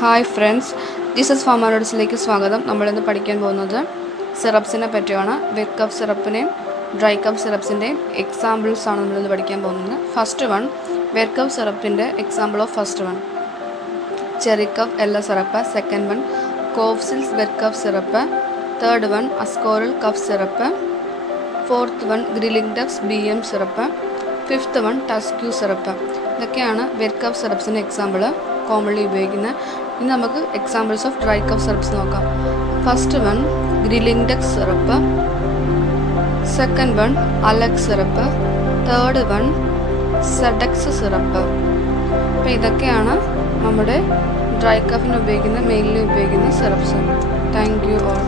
Hi friends, Jesus ഫാർമേഴ്സിലേക്ക് സ്വാഗതം. നമ്മളിന്ന് പഠിക്കാൻ പോകുന്നത് സിറപ്സിനെ പറ്റിയാണ്. വെറ്റ് കഫ് സിറപ്പിനെയും ഡ്രൈ കഫ് സിറപ്സിൻ്റെയും എക്സാമ്പിൾസ് ആണ് നമ്മളിന്ന് പഠിക്കാൻ പോകുന്നത്. ഫസ്റ്റ് വൺ, വെറ്റ് കഫ് സിറപ്പിൻ്റെ example of first one cherry cough എല്ല syrup. Second one, Cofsils wet cough syrup. Third one, Ascoril cough syrup. Fourth one, Grilinctus BM syrup. Fifth one, Tusq syrup. ഇതൊക്കെയാണ് wet cough സിറപ്സിൻ്റെ example commonly ഉപയോഗിക്കുന്നത്. ഇനി നമുക്ക് examples of dry cough syrups നോക്കാം. First one, Grilinctus syrup. Second one, അലക് syrup. Third one, സെഡക്സ് syrup. അപ്പോൾ ഇതൊക്കെയാണ് നമ്മുടെ dry കഫിന് ഉപയോഗിക്കുന്ന മെയിൻലി ഉപയോഗിക്കുന്ന സിറപ്സ്. Thank you all.